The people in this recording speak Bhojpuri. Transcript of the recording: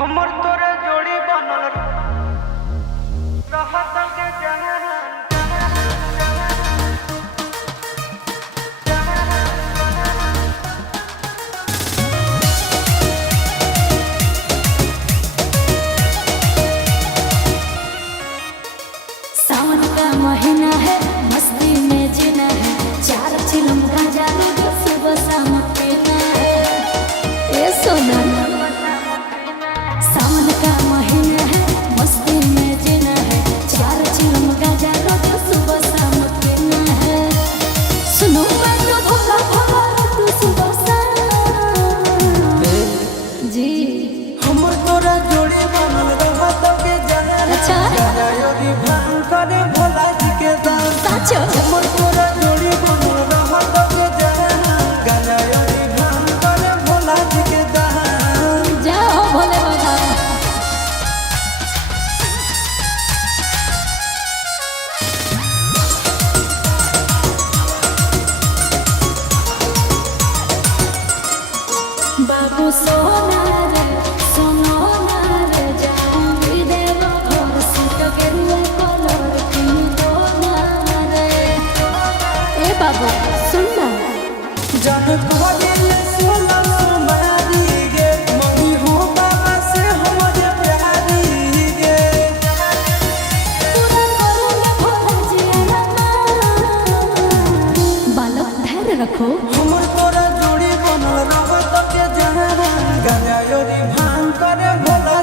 हमर तोरे जोड़ी बनल रहत के जहान सावन का महीना है, मस्ती में जीना है, चार चिलम गांजा सुबह शाम पीना है। ए सोना, सावन का महीना है, मस्ती में जीना है, चार चिलम गांजा सुबह शाम पीना है। सुनो मैं तो भोला भोला तू सुबह शाम जी। हमर तोरे जोड़ी बनल रहत के जहान अच्छा योगी भान करे भोला जी के दान साचो हमर तोरे जोड़ी बनल रहत के जहान गाजा योगी भान करे भोला जी के दान जाओ भोले बाबा। बाबू सोना रे सोनो ना रे जाऊं देव घर सीट के रुए कलर किन दो ना रे। ए बाबू सुन ना जन कहले सोला मारी गे मम्मी हो बाबा से हमर प्यारी गे पूरा करूंगा भोला जी बालक धैर्य रखो। हमर तोरा जोड़ी बनल रहत के जहान गाजा योगी भान करे भोला